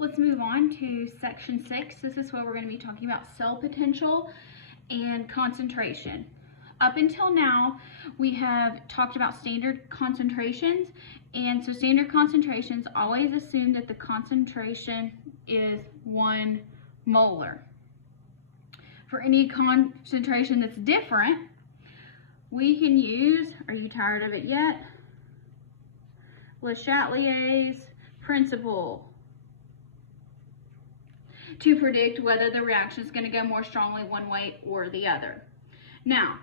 Let's move on to section 6. This is where we're going to be talking about cell potential and concentration. Up until now, we have talked about standard concentrations, and so standard concentrations always assume that the concentration is 1 molar. For any concentration that's different, we can use, are you tired of it yet? LeChatelier's principle to predict whether the reaction is going to go more strongly one way or the other. Now,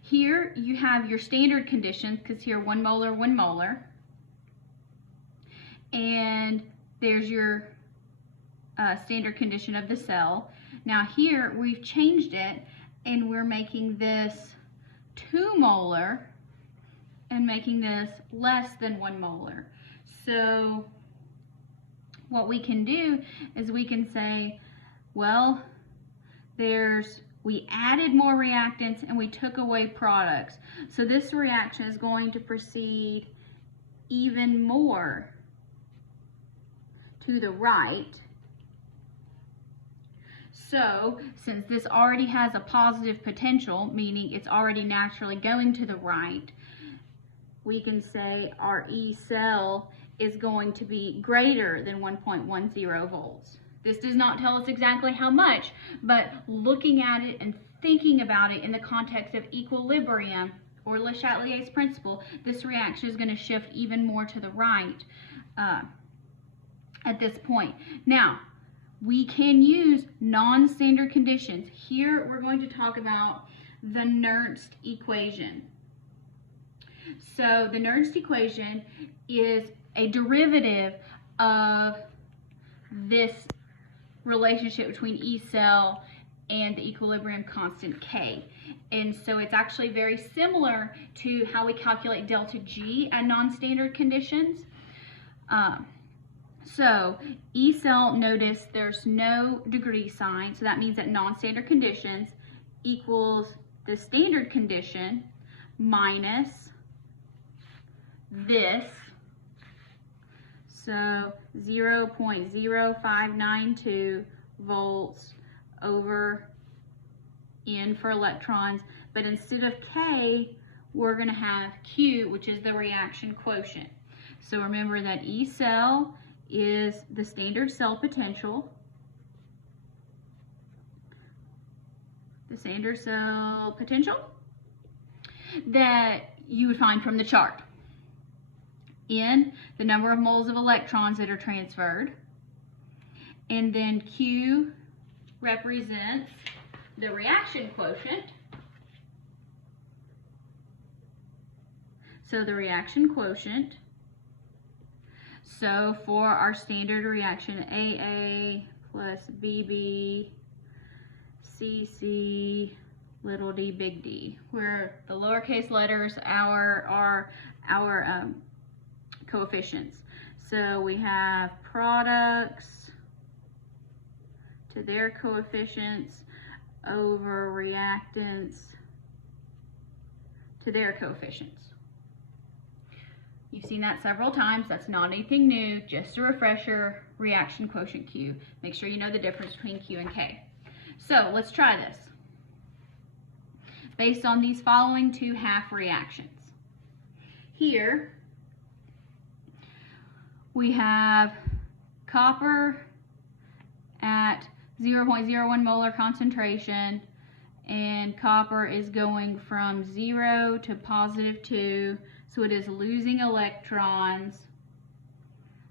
here you have your standard conditions, because here 1 molar, 1 molar. And there's your standard condition of the cell. Now here we've changed it and we're making this 2 molar and making this less than 1 molar. So what we can do is we can say, well, we added more reactants and we took away products. So this reaction is going to proceed even more to the right. So since this already has a positive potential, meaning it's already naturally going to the right, we can say our Ecell is going to be greater than 1.10 volts. This does not tell us exactly how much, but looking at it and thinking about it in the context of equilibrium or LeChatelier's principle, this reaction is going to shift even more to the right at this point. Now, we can use non-standard conditions. Here we're going to talk about the Nernst equation. So the Nernst equation is a derivative of this relationship between Ecell and the equilibrium constant K. And so it's actually very similar to how we calculate delta G at non-standard conditions. So Ecell, notice there's no degree sign, so that means that non-standard conditions equals the standard condition minus this, so 0.0592 volts over N for electrons, but instead of K, we're going to have Q, which is the reaction quotient. So remember that Ecell is the standard cell potential, that you would find from the chart. N, the number of moles of electrons that are transferred, and then Q represents the reaction quotient. So the reaction quotient. So for our standard reaction, AA plus BB, CC, little d, big D, where the lowercase letters are our coefficients. So we have products to their coefficients over reactants to their coefficients. You've seen that several times. That's not anything new, just a refresher. Reaction quotient Q. Make sure you know the difference between Q and K. So let's try this. Based on these following 2 half reactions. Here we have copper at 0.01 molar concentration, and copper is going from 0 to +2, so it is losing electrons.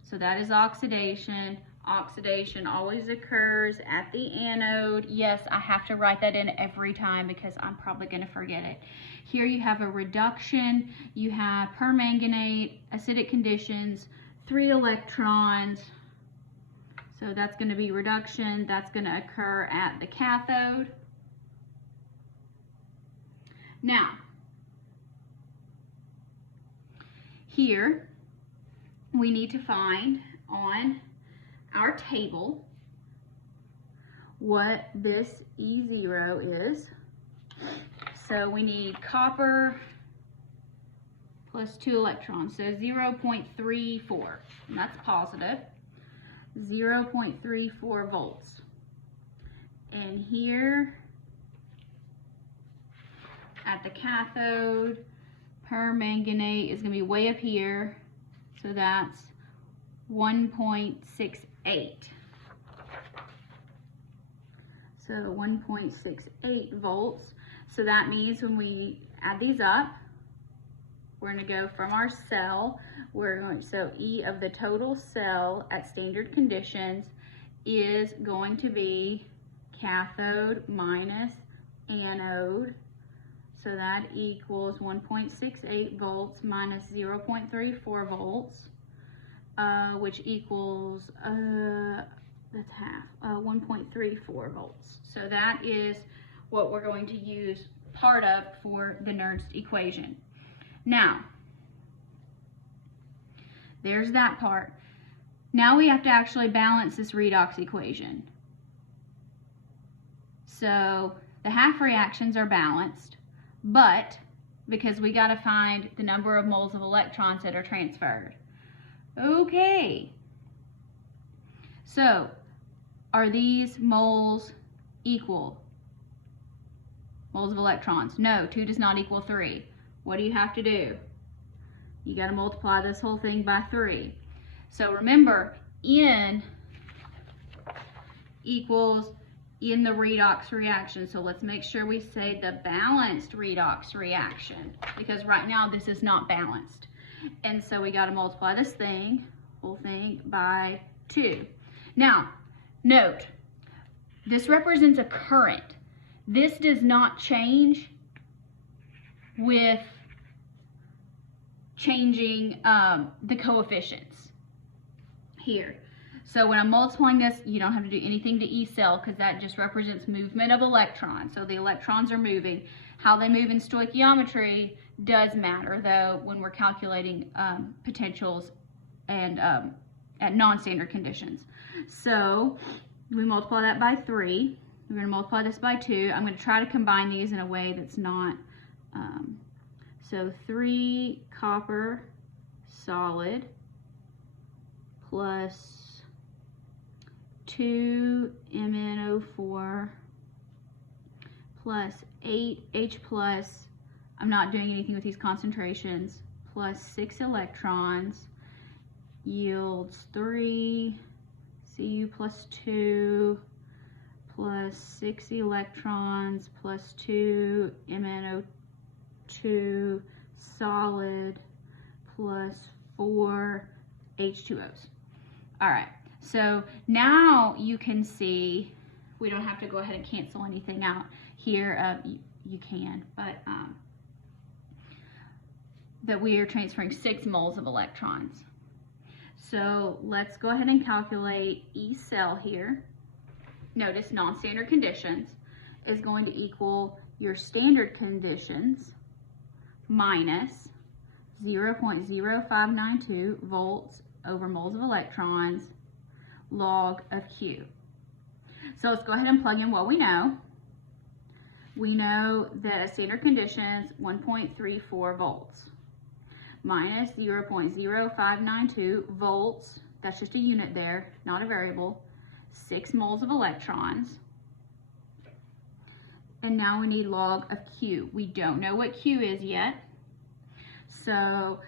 So that is oxidation. Oxidation always occurs at the anode. Yes, I have to write that in every time because I'm probably going to forget it. Here you have a reduction. You have permanganate, acidic conditions, 3 electrons. So that's going to be reduction. That's going to occur at the cathode. Now, here we need to find on our table what this E0 is. So we need copper plus 2 electrons, so 0.34, and that's positive, 0.34 volts. And here at the cathode, permanganate is going to be way up here, so that's 1.68. So 1.68 volts. So that means when we add these up, we're going to go from our cell, so E of the total cell at standard conditions is going to be cathode minus anode. So that equals 1.68 volts minus 0.34 volts, which equals, that's half, 1.34 volts. So that is what we're going to use part of for the Nernst equation. Now, there's that part. Now we have to actually balance this redox equation. So the half reactions are balanced, but because we got to find the number of moles of electrons that are transferred. Okay. So, are these moles equal? Moles of electrons? No, 2 does not equal 3. What do you have to do? You got to multiply this whole thing by 3. So remember, N equals in the redox reaction. So let's make sure we say the balanced redox reaction, because right now this is not balanced. And so we got to multiply this whole thing by 2. Now, note, this represents a current. This does not change with changing the coefficients here. So when I'm multiplying this, you don't have to do anything to Ecell because that just represents movement of electrons. So the electrons are moving. How they move in stoichiometry does matter, though, when we're calculating potentials and at non-standard conditions. So we multiply that by 3. We're going to multiply this by 2. I'm going to try to combine these in a way that's not, so 3 copper solid plus 2 MnO4 plus 8 H plus, I'm not doing anything with these concentrations, plus 6 electrons yields 3 Cu plus 2 plus 6 electrons plus 2 MnO2 solid plus 4 H2Os. All right, so now you can see, we don't have to go ahead and cancel anything out here. You can, but that we are transferring 6 moles of electrons. So let's go ahead and calculate Ecell here. Notice non-standard conditions is going to equal your standard conditions minus 0.0592 volts over moles of electrons log of Q. So let's go ahead and plug in what we know. We know that at standard conditions 1.34 volts minus 0.0592 volts, that's just a unit there, not a variable, 6 moles of electrons. And now we need log of Q. We don't know what Q is yet. So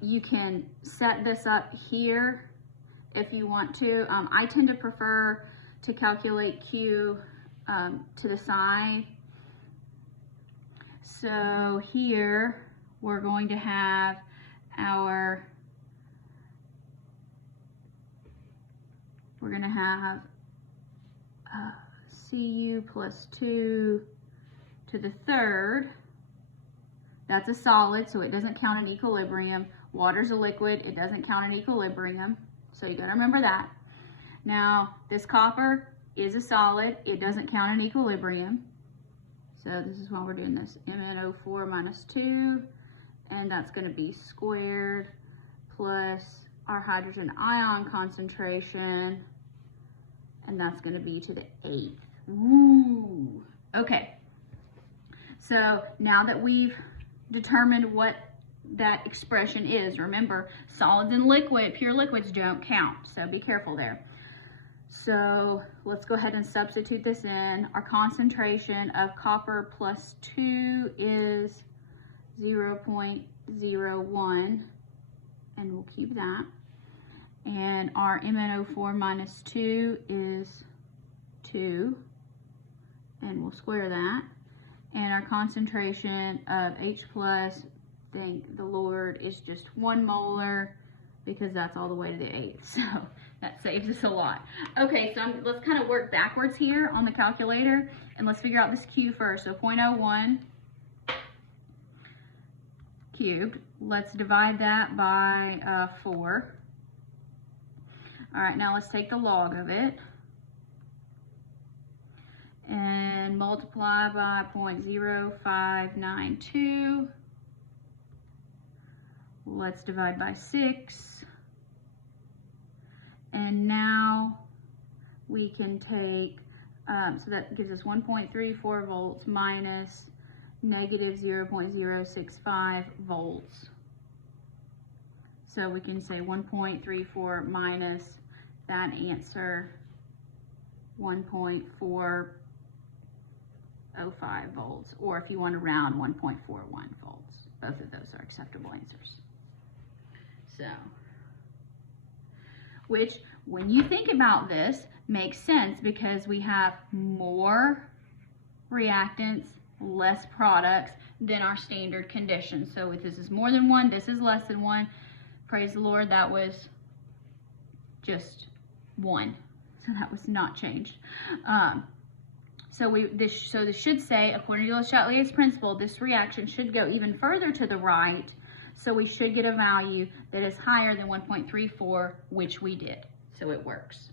you can set this up here if you want to. I tend to prefer to calculate Q to the side. So here we're going to have our, Cu plus 2 to the third. That's a solid, so it doesn't count in equilibrium. Water's a liquid, it doesn't count in equilibrium. So you gotta remember that. Now, this copper is a solid, it doesn't count in equilibrium. So this is why we're doing this. MnO4 minus 2, and that's gonna be squared plus our hydrogen ion concentration, and that's gonna be to the 8th. Woo! Okay, so now that we've determined what that expression is. Remember, solids and pure liquids don't count, so be careful there. So let's go ahead and substitute this in. Our concentration of copper plus 2 is 0.01, and we'll keep that. And our MnO4 minus 2 is 2, and we'll square that. And our concentration of H plus, thank the Lord, is just 1 molar, because that's all the way to the 8th. So that saves us a lot. Okay, so let's kind of work backwards here on the calculator, and let's figure out this Q first. So 0.01 cubed. Let's divide that by 4. All right, now let's take the log of it and multiply by 0.0592. Let's divide by 6. And now we can take, so that gives us 1.34 volts minus negative 0.065 volts. So we can say 1.34 minus that answer, 1.405 volts, or if you want to round, 1.41 volts. Both of those are acceptable answers. So, which, when you think about this, makes sense because we have more reactants, less products than our standard conditions. So if this is more than 1, this is less than 1. Praise the Lord, that was just 1. So that was not changed. So this should say, according to LeChatelier's principle, this reaction should go even further to the right. So we should get a value that is higher than 1.34, which we did. So it works.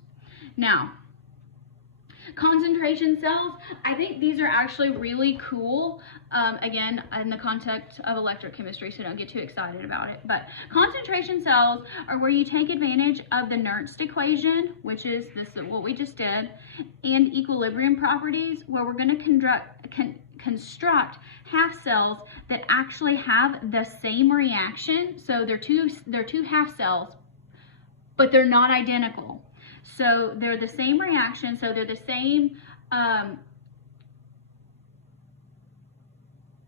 Now, concentration cells, I think these are actually really cool. Again, in the context of electrochemistry, so don't get too excited about it. But concentration cells are where you take advantage of the Nernst equation, which is what we just did, and equilibrium properties, where we're going to construct half cells that actually have the same reaction. So they're two half cells, but they're not identical. So they're the same reaction, so they're the same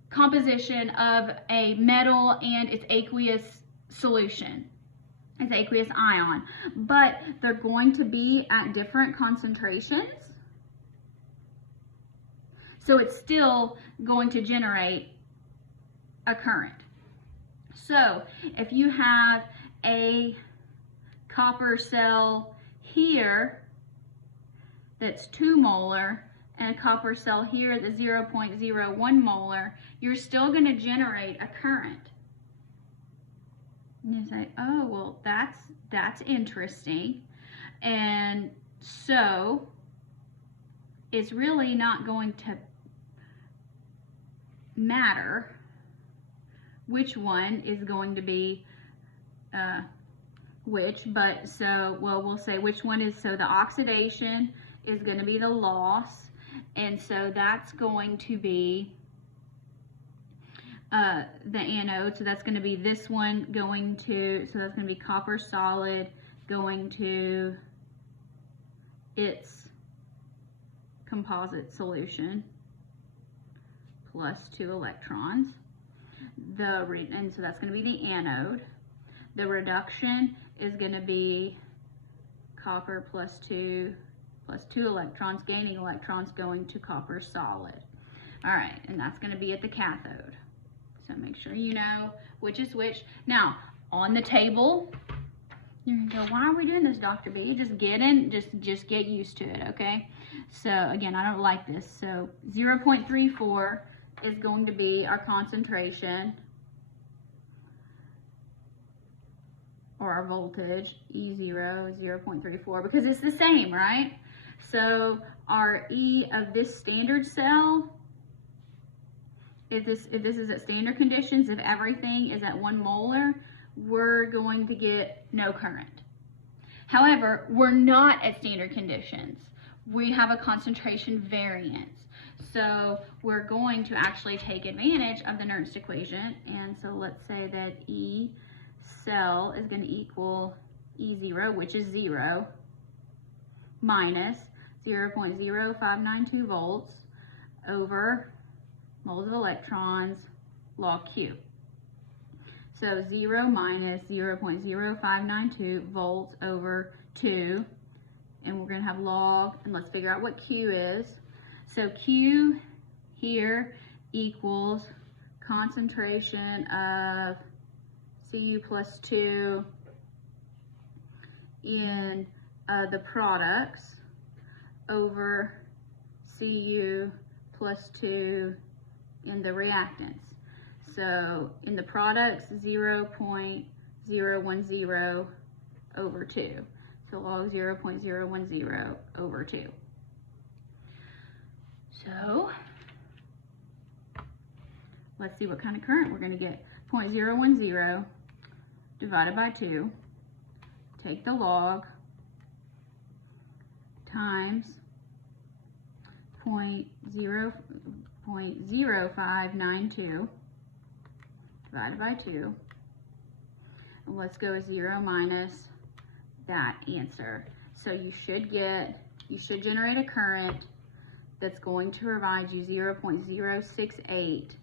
composition of a metal and its aqueous solution, its aqueous ion, but they're going to be at different concentrations. So it's still going to generate a current. So if you have a copper cell here that's 2 molar and a copper cell here that's 0.01 molar, you're still going to generate a current. And you say, oh, well, that's interesting. And so it's really not going to matter which one is going to be which, but so, well, we'll say which one is, so the oxidation is going to be the loss, and so that's going to be the anode, so that's going to be this one going to, so that's going to be copper solid going to its composite solution plus 2 electrons. And so that's going to be the anode. The reduction is going to be copper plus 2 electrons, gaining electrons going to copper solid. All right, and that's going to be at the cathode. So make sure you know which is which. Now, on the table, you're going to go, why are we doing this, Dr. B? Just get in, just get used to it, okay? So again, I don't like this. So 0.34 is going to be our concentration, or our voltage, E0, 0.34, because it's the same, right? So our E of this standard cell, if this is at standard conditions, if everything is at 1 molar, we're going to get no current. However, we're not at standard conditions. We have a concentration variance. So we're going to actually take advantage of the Nernst equation. And so let's say that Ecell is going to equal E0, which is 0, minus 0.0592 volts over moles of electrons log Q. So 0 minus 0.0592 volts over 2, and we're going to have log, and let's figure out what Q is. So Q here equals concentration of Cu plus 2 in the products over Cu plus 2 in the reactants. So in the products, 0.010 over 2. So log 0.010 over 2. So let's see what kind of current we're going to get. 0.010 divided by 2. Take the log times 0.0592 divided by 2. And let's go 0 minus that answer. So you should generate a current that's going to provide you 0.068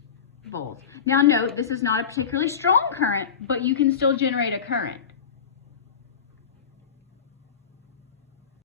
volts. Now note, this is not a particularly strong current, but you can still generate a current.